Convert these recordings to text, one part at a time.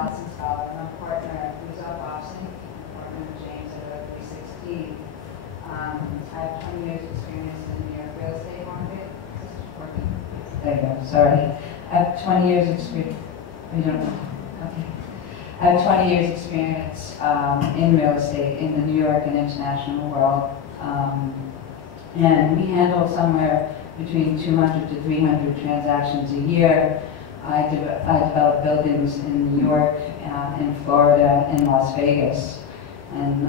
Allison Scholar. I'm a partner at Boston. I'm a partner with James at 316. I have 20 years experience in the New York real estate market. There you go, sorry. I have 20 years experience. You don't know? Okay. I have 20 years experience in real estate in the New York and international world. And we handle somewhere between 200 to 300 transactions a year. I develop buildings in New York, in Florida, in Las Vegas. And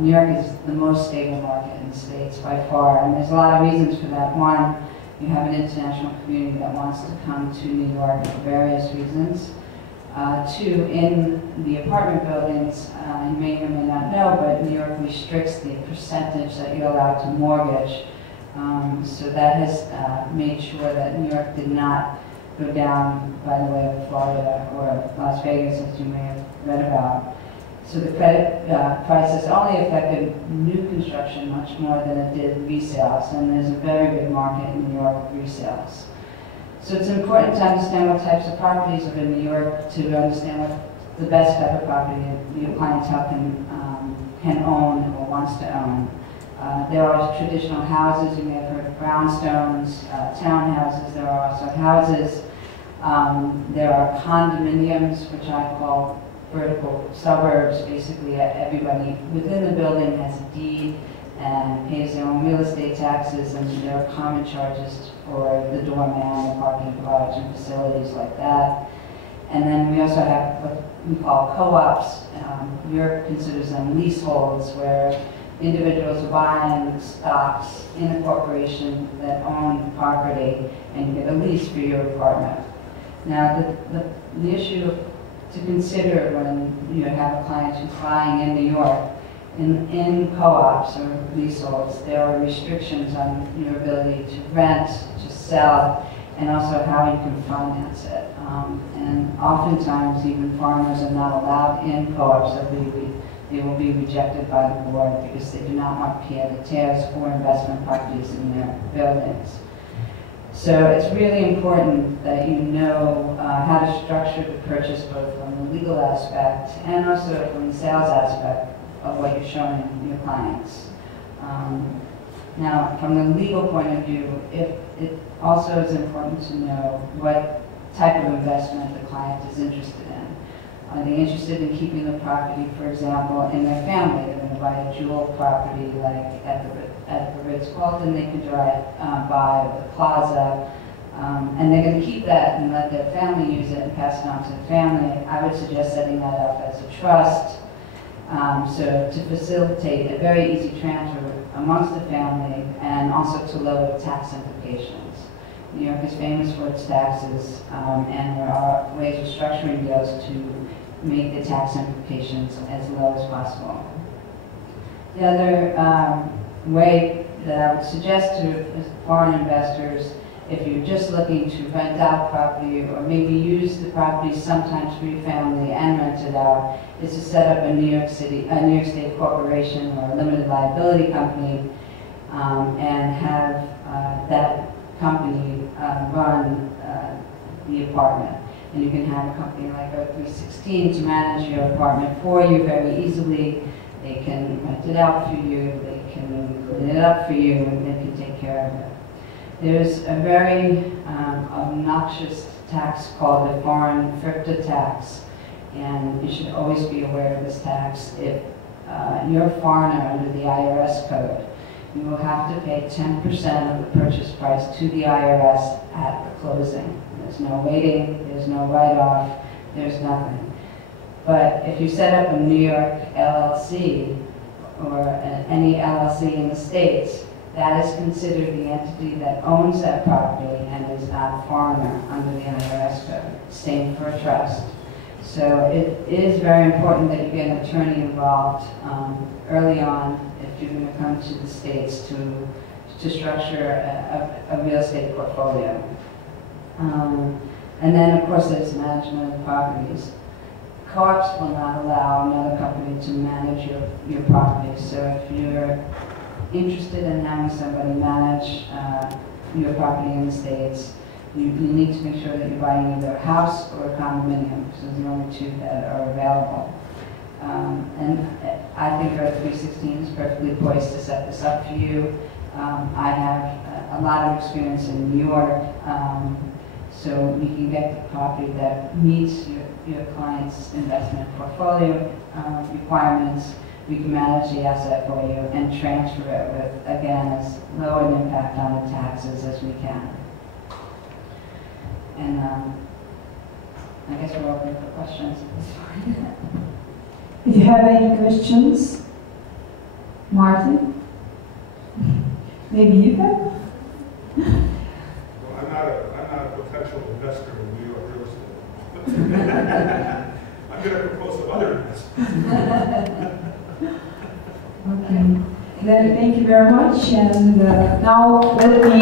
New York is the most stable market in the States by far. And there's a lot of reasons for that. One, you have an international community that wants to come to New York for various reasons. Two, in the apartment buildings, you may or may not know, but New York restricts the percentage that you're allowed to mortgage. So that has made sure that New York did not go down by the way of Florida or Las Vegas, as you may have read about. So the credit crisis only affected new construction much more than it did resales, and there's a very big market in New York for resales. So it's important to understand what types of properties are in New York to understand what the best type of property your clientele can own or wants to own. There are traditional houses, you may have heard of brownstones, townhouses, there are also houses. There are condominiums, which I call vertical suburbs. Basically, everybody within the building has a deed and pays their own real estate taxes, and there are common charges for the doorman, the parking garage, and facilities like that. And then we also have what we call co-ops. Europe considers them leaseholds, where individuals are buying stocks in a corporation that own property, and you get a lease for your apartment. Now, the issue to consider when you have a client who's buying in New York, in co-ops or leaseholds, there are restrictions on your ability to rent, to sell, and also how you can finance it. And oftentimes, even farmers are not allowed in co-ops. They will be rejected by the board because they do not want pied-à-terres or investment properties in their buildings. So it's really important that you know how to structure the purchase, both from the legal aspect and also from the sales aspect of what you're showing your clients. Now, from the legal point of view, it also is important to know what type of investment the client is interested in. Are they interested in keeping the property, for example, in their family? They're going to buy a jewel property like at the Ritz-Carlton, they could buy the Plaza, and they're going to keep that and let their family use it and pass it on to the family. I would suggest setting that up as a trust, so to facilitate a very easy transfer amongst the family and also to lower tax implications. New York is famous for its taxes, and there are ways of structuring deals to make the tax implications as low as possible. The other way that I would suggest to foreign investors, if you're just looking to rent out property or maybe use the property sometimes for your family and rent it out, is to set up a New York State corporation or a limited liability company and have that company run the apartment. And you can have a company like 316 to manage your apartment for you very easily. They can rent it out for you, they can clean it up for you, and they can take care of it. There's a very obnoxious tax called the foreign FIRPTA tax, and you should always be aware of this tax. If you're a foreigner under the IRS code, you will have to pay 10% of the purchase price to the IRS at the closing. There's no waiting, there's no write-off, there's nothing. But if you set up a New York LLC or any LLC in the States, that is considered the entity that owns that property and is not a foreigner under the IRS code. Same for a trust. So it is very important that you get an attorney involved early on if you're going to come to the States to structure a real estate portfolio. And then, of course, there's management of properties. Co-ops will not allow another company to manage your property. So if you're interested in having somebody manage your property in the States, you need to make sure that you're buying either a house or a condominium, because those are the only two that are available. And I think our 316 is perfectly poised to set this up for you. I have a lot of experience in New York, so you can get the property that meets your client's investment portfolio requirements. We can manage the asset for you and transfer it with, again, as low an impact on the taxes as we can. And I guess we're open for questions at this point. If you have any questions, Martin? Maybe you can? Well, I'm not a potential investor in New York real estate. I'm going to propose some other investments. Okay. Then thank you very much. And now let me